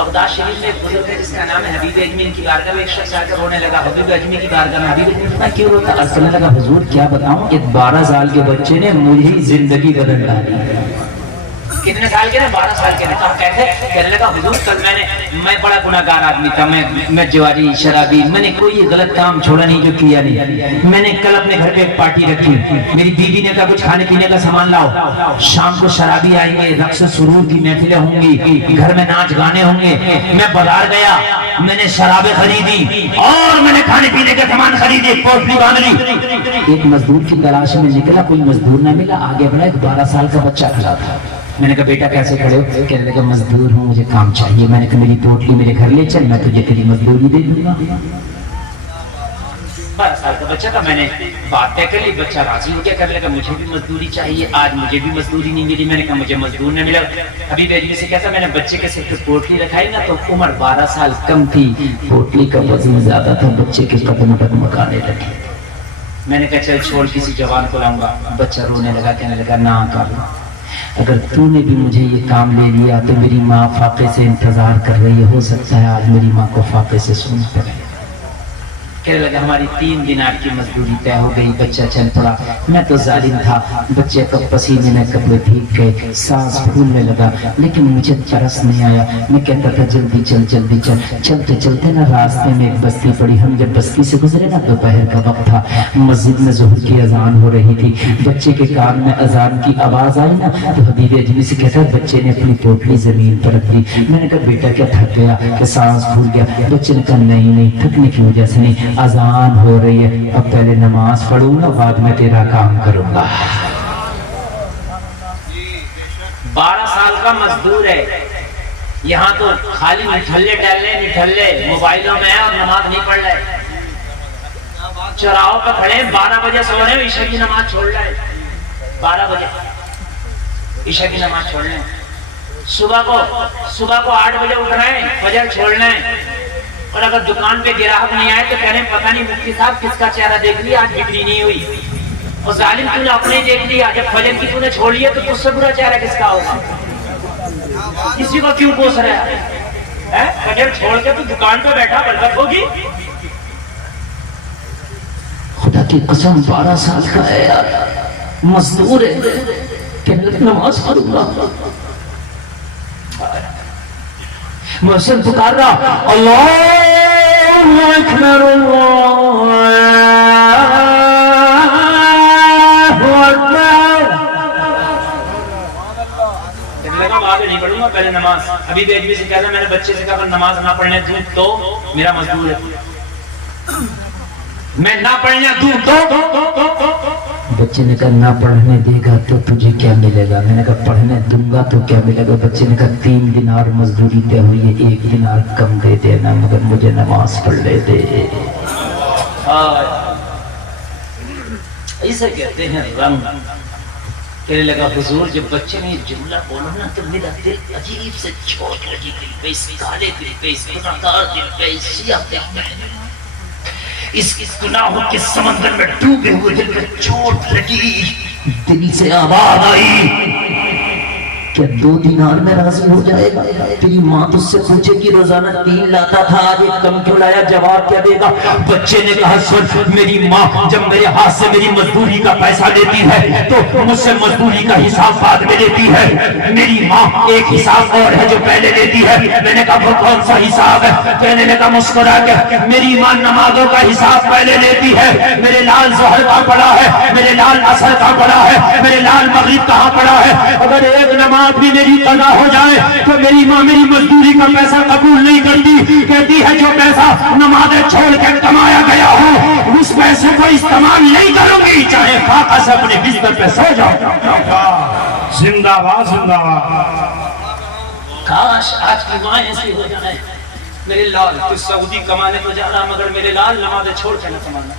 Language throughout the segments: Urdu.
بغداد شریف میں ایک بزرگ ہے جس کا نام ہے حبیب اجمی، ان کی بارگاہ میں ایک شخص آ کر رونے لگا. حبیب اجمی کی بارگاہ میں حبیب اجمی نے کہا کیوں روتا؟ عرض کرنے لگا حضور کیا بتاؤں، ایک 12 سال کے بچے نے مجھے زندگی بدل ڈالی. کتنے سال کے نا؟ 12 سال کے. کہا کیسے؟ کہنے لگا حضور کل میں بڑا گناہگار آدمی تھا، میں جواری شرابی، میں نے کوئی غلط کام چھوڑا نہیں جو کیا نہیں. میں نے کل اپنے گھر پہ ایک پارٹی رکھی، میری بیوی نے کہا کچھ کھانے پینے کا سامان لاؤ، شام کو شرابی آئیں گے، رقص سرور کی محفلیں ہوں گی، گھر میں ناچ گانے ہوں گے. میں بازار گیا، میں نے شرابیں خریدی اور میں نے کھانے پینے کا سامان خریدی، پوٹلی باندھ لی. ایک مزدور کی تلاش میں نکلا، کوئی مزدور نہ ملا، آگے بڑھا، ایک 12 سال کا بچہ کھڑا تھا. میں نے کہا بیٹا کیسے کھڑے ہو؟ کہنے لگا مزدور ہوں، مجھے کام چاہیے. میں نے کہا میری پوٹلی میرے گھر لے چل، میں تجھے تیری مزدوری دے دوں گا. 12 سال کا بچہ تھا. میں نے بات طے کر لی، بچہ راضی ہو گیا، کہنے لگا مجھے بھی مزدوری چاہیے. آج مجھے بھی مزدوری نہیں ملی. میں نے کہا مجھے مزدور نہ ملا. حبیب اجمی سے کہتا میں نے بچے کے سر پہ پوٹلی رکھائی نا تو عمر 12 سال کم تھی، پوٹلی کا وزن زیادہ تھا، بچے کے قدم ڈگمگانے لگے. میں نے کہا چل چھوڑ کسی جوان کو لاؤں گا. بچہ رونے لگا، کہنے لگا نہ کر، اگر تو نے بھی مجھے یہ کام لے لیا تو میری ماں فاقے سے انتظار کر رہی ہے، ہو سکتا ہے آج میری ماں کو فاقے سے سن پڑے. کہنے لگا ہماری 3 دینار کی مزدوری طے ہو گئی. بچہ چل پڑا. میں تو ظالم تھا، بچے کو پسینے میں کپڑے بھیگ گئے، سانس پھولنے لگا، لیکن مجھے ترس نہیں آیا. میں کہتا تھا جلدی چل جلدی چل. چلتے چلتے نا راستے میں ایک بستی پڑی. ہم جب بستی سے گزرے نا دوپہر کا وقت تھا، مسجد میں ظہر کی اذان ہو رہی تھی. بچے کے کان میں اذان کی آواز آئی نا تو حبیب اجمی سے کہتا بچے نے اپنی پوٹلی زمین پر رکھ دی. میں نے کہا بیٹا کیا تھک گیا کہ سانس پھول گیا؟ بچے نے کہا نہیں تھکنے کی وجہ سے نہیں، اذان ہو رہی ہے، اب پہلے نماز پڑھوں گا بعد میں تیرا کام کروں گا. 12 سال کا مزدور ہے، یہاں تو خالی نٹھلے ٹہلے موبائلوں میں اور نماز نہیں پڑھ رہے. چراہوں پہ کھڑے 12 بجے سو رہے، عشاء کی نماز چھوڑ رہے. 12 بجے عشاء کی نماز چھوڑ رہے. صبح کو 8 بجے اٹھ رہے ہیں، فجر چھوڑنا ہے. اور اگر دکان پہ گراہک نہیں آئے تو کہہ رہے ہیں پتہ نہیں مفتی صاحب کس کا چہرہ دیکھ لیا آج بکری نہیں ہوئی. اور ظالم تو نے اپنے دیکھ لیا، جب فجر کی تو نے چھوڑ لیا تو تجھ سے برا چہرہ کس کا ہوگا؟ کسی کو کیوں کوس رہا ہے؟ فجر چھوڑ کے تو دکان پہ بیٹھا، برکت ہوگی. خدا کی قسم 12 سال کا ہے یار، مزدور ہے، کہ نماز پڑھوں گا. محسن پکار رہا اللہ اکبر اللہ اکبر. آگے نہیں پڑھوں گا، پہلے نماز. حبیب اجمی سے کہنا میں نے بچے سے کہا اگر نماز نہ پڑھنے دوں تو میرا مزدور ہے، میں نہ پڑھنے دوں تو. بچے نے کہا نہ پڑھنے دے گا تو تجھے کیا ملے گا؟ میں نے کہا پڑھنے دوں گا تو کیا ملے گا؟ بچے نے کہا 3 دینار مزدوری طے ہوئی ہے، 1 دینار کم دے دینا مگر مجھے نماز پڑھ لے دے. اسے کہتے ہیں رنگ. کہنے لگا حضور جب بچے نے جملہ بولا نا تو میرا دل عجیب سے چوٹ لگی، دل پہ اس کالے دل پہ اس گناہگار دل پہ اس سیاہ دل پہ اس گناہوں کے سمندر میں ڈوبے ہوئے دل پہ چوٹ لگی. دل سے آواز آئی کیا 2 دینار میں راضی ہو جائے گا؟ تیری ماں تجھ سے پوچھے کہ روزانہ 3 لاتا تھا، آج 1 کم کیوں لایا؟ جواب کیا دے گا؟ بچے نے کہا سن، میری ماں جب میرے ہاتھ سے میری مزدوری کا پیسہ لیتی ہے تو مجھ سے مزدوری کا حساب بعد میں لیتی ہے. میری ماں ایک حساب اور ہے جو پہلے لیتی ہے. میں نے کہا وہ کون سا حساب ہے؟ کہنے لگا مسکرا کے میری ماں نمازوں کا حساب پہلے لیتی ہے. میرے لال ظہر کا پڑا ہے، میرے لال عصر کا پڑا ہے، میرے لال مغرب کہاں پڑا ہے. اگر ایک نماز بھی میری قضا ہو جائے تو میری ماں میری مزدوری کا پیسہ قبول نہیں کرتی. کہتی ہے جو پیسہ نمازیں چھوڑ کے کمایا گیا ہو اس پیسے کو استعمال نہیں کروں گی، چاہے فاقہ سے اپنے بستر پہ سو جاؤ. زندہ باد زندہ باد. کاش آج کی ماں ایسی ہو جائے. میرے لال تو سعودی کمانے تو جا رہا مگر میرے لال نمازیں چھوڑ کے نہ کمانا.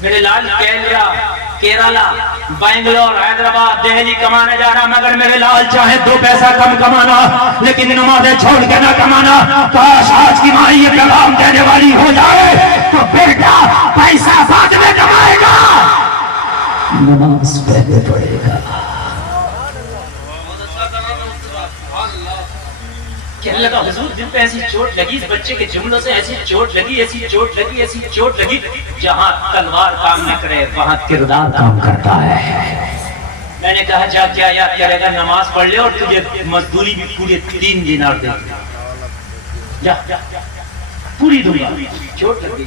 میرے لال کیرلا بنگلور حیدرآباد دہلی کمانے جا رہا مگر میرے لال چاہے 2 پیسہ کم کمانا لیکن نمازیں چھوڑ کے نہ کمانا. کاش آج کی ماں یہ پیغام دینے والی ہو جائے تو بیٹا پیسہ بعد میں کمائے گا، نماز پہلے پڑھے گا. کہنے لگا حضور دل پہ ایسی چوٹ لگی، اس بچے کے جملوں سے ایسی چوٹ لگی، ایسی چوٹ لگی، ایسی چوٹ لگی، جہاں تلوار کام نہ کرے وہاں کردار کام کرتا ہے۔ میں نے کہا جا کیا یاد کرے گا، نماز پڑھ لے اور تجھے مزدوری بھی پورے 3 دینار دے دوں گا، جا پوری دوں گا۔ چوٹ لگ گئی،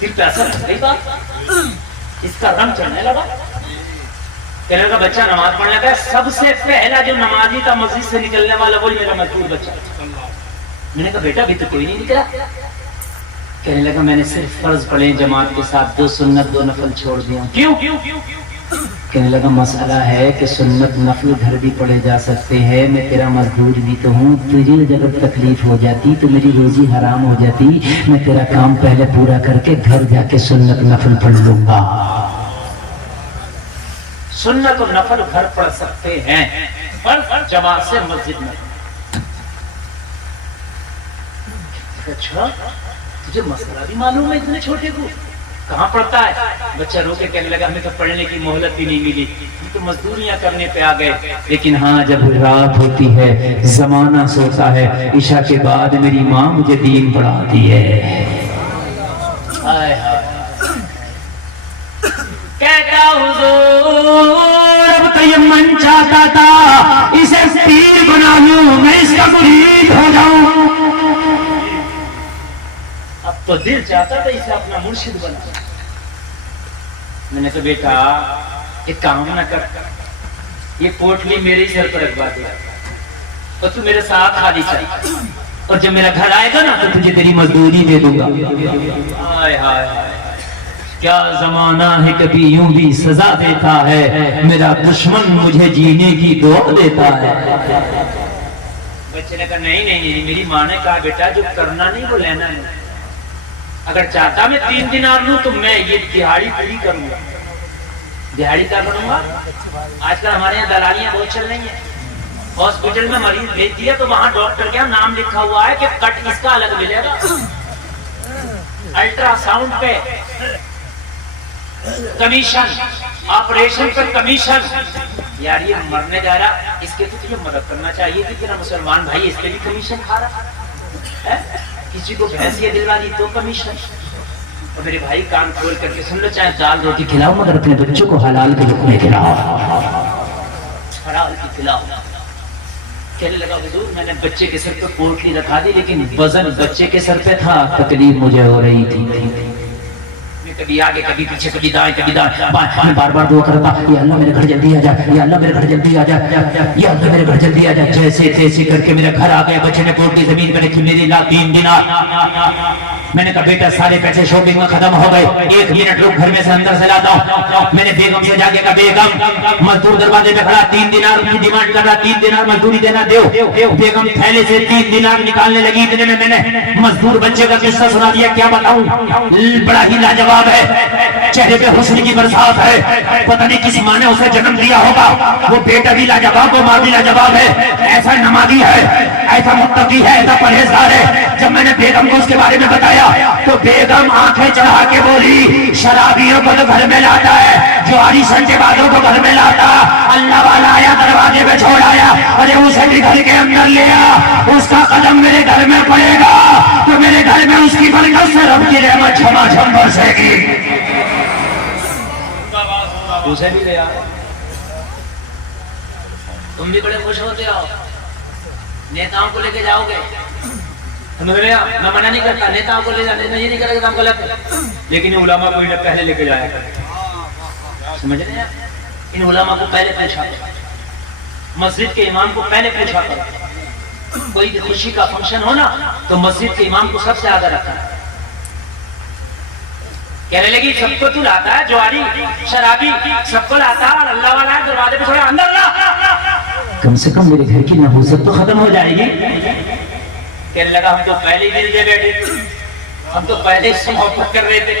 دل پہ اثر لگ گئی بات، اس کا رنگ چڑھنے لگا۔ کہنے لگا بچہ نماز پڑھنے لگا، سب سے پہلا جو نمازی تھا مسجد سے نکلنے والا وہی میرا مزدور بچہ۔ میں نے کہا بیٹا ابھی تو کوئی نہیں نکلا۔ کہنے لگا میں نے صرف فرض پڑھے جماعت کے ساتھ، 2 سنت 2 نفل چھوڑ دیا۔ کیوں؟ کہنے لگا مسئلہ ہے کہ سنت نفل گھر بھی پڑھے جا سکتے ہیں، میں تیرا مزدور بھی تو ہوں، تجھے اگر تکلیف ہو جاتی تو میری روزی حرام ہو جاتی، میں تیرا کام پہلے پورا کر کے گھر جا کے سنت نفل پڑھ لوں گا۔ سنت و نفل گھر پڑھ سکتے ہیں، فرض جماعت سے مسجد میں۔ اچھا تجھے مسئلہ بھی معلوم ہے اتنے چھوٹے کو؟ کہاں پڑھتا ہے؟ بچہ رو کے کہنے لگا ہمیں تو پڑھنے کی مہلت بھی نہیں ملی، ہم تو مزدوریاں کرنے پہ آ گئے، لیکن ہاں جب رات ہوتی ہے زمانہ سوتا ہے، عشاء کے بعد میری ماں مجھے دین پڑھاتی ہے۔ کہتا حضور اب تو یہ من چاہتا تھا اسے پیر بنا لوں، میں اس کا مرید ہو جاؤں، اب تو دل چاہتا تھا اسے اپنا مرشد بنا۔ میں نے تو بیٹا ایک کام نہ کر، یہ پوٹلی میرے سر پر رکھوا دے اور تو میرے ساتھ خالی چل، اور جب میرا گھر آئے گا نا تو تجھے تیری مزدوری دے دوں گا۔ ہائے ہائے کیا زمانہ ہے، کبھی یوں بھی سزا دیتا ہے، میرا دشمن مجھے جینے کی دعا دیتا ہے۔ بچے نے کہا نہیں، میری ماں نے کہا بیٹا جو کرنا نہیں وہ لینا ہے، اگر چاہتا میں 3 دینار لوں تو میں یہ دہاڑی پوری کروں گا۔ دہاڑی کیا کروں گا؟ آج کل ہمارے یہاں دلالیاں بہت چل رہی ہیں، ہاسپٹل میں مریض بھیج دیا تو وہاں ڈاکٹر کا نام لکھا ہوا ہے کہ کٹ اس کا الگ ملے گا، الٹرا ساؤنڈ پہ کمیشن، آپریشن پر کمیشن۔ یار یہ مرنے جا رہا، اس کے تو تجھے مدد کرنا چاہیے کہ تیرا مسلمان بھائی اس پہ بھی کمیشن کھا رہا ہے، کسی کو بھینسیاں دلوا دی تو کمیشن۔ اور میرے بھائی کان کھول کر کے سن لو، چاہے دال روٹی کھلاؤ مگر اپنے بچوں کو حلال کے لقمے کھلاؤ، حلال کی کھلاؤ۔ کہنے لگا حضور میں نے بچے کے سر پہ پوٹلی رکھا دی، لیکن وزن بچے کے سر پہ تھا، تکلیف مجھے ہو رہی تھی، کبھی آگے کبھی پیچھے، کبھی دائیں کبھی دائیں، میں بار بار دعا کرتا یا اللہ میرے گھر جلدی آ جا، یا اللہ میرے گھر جلدی آ جا، یا اللہ میرے گھر جلدی آ جا۔ جیسے تیسے کر کے میرا گھر آ گیا، بچے نے پوٹلی زمین پہ رکھی، میری لا 3 دینار۔ میں نے کہا بیٹا سارے پیسے شاپنگ میں ختم ہو گئے، 1 منٹ رک گھر میں سے اندر سے لاتا ہوں۔ میں نے بیگم سے جا کے کہا بیگم، مزدور دروازے پہ کھڑا 3 دینار کی ڈیمانڈ کر رہا، 3 دینار مزدوری دینا دیو۔ بیگم تھیلے سے 3 دینار نکالنے لگی، اتنے میں نے مزدور بچے کا قصہ سنا دیا۔ کیا بتاؤں، بڑا ہی لاجواب ہے، چہرے پہ حسن کی برسات ہے، پتہ نہیں کس ماں نے اسے جنم دیا ہوگا، وہ بیٹا بھی لاجواب، وہ ماں بھی لاجواب ہے، ایسا نمازی ہے، ایسا متقی ہے، ایسا پرہیزگار ہے۔ جب میں نے بیگم کو اس کے بارے میں بتایا تو بیگم آنکھیں چڑھا کے بولی شرابیوں کو تو گھر میں لاتا ہے، جواری سنجے بازوں کو گھر میں لاتا، اللہ والا آیا دروازے پہ چھوڑ آیا، ارے اسے بھی گھر کے اندر لیا، اس کا قدم میرے گھر میں پڑے گا تو میرے گھر میں اس کی برکت سے رب کی رحمت جھما جھم برسے گی۔ اسے بھی لے آؤ، تم بھی بڑے خوش ہوتے ہو، نیتاؤں کو لے کے جاؤ گے، میں منع نہیں کرتا، نیتاؤں کو لے جانے میں یہ نہیں کرے گا ہم غلط ہے، لیکن علماء کو انہیں پہلے لے کے جایا کرے، سمجھ رہے ہیں؟ ان علماء کو پہلے پوچھا کرو، مسجد کے امام کو پہلے پوچھا کرو، کوئی بھی خوشی کا فنکشن ہونا تو مسجد کے امام کو سب سے آگے رکھا ہے۔ کہنے لگی سب کو تو لاتا ہے، جواری شرابی سب کو لاتا ہے، اور اللہ والا ہے دروازے پہ چھوڑا اندر لا، کم سے کم میرے گھر کی نحوست تو ختم ہو جائے گی۔ کہنے لگا ہم تو پہلے ہی دل دے بیٹھے، ہم تو پہلے سے محبت کر رہے تھے،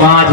5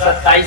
27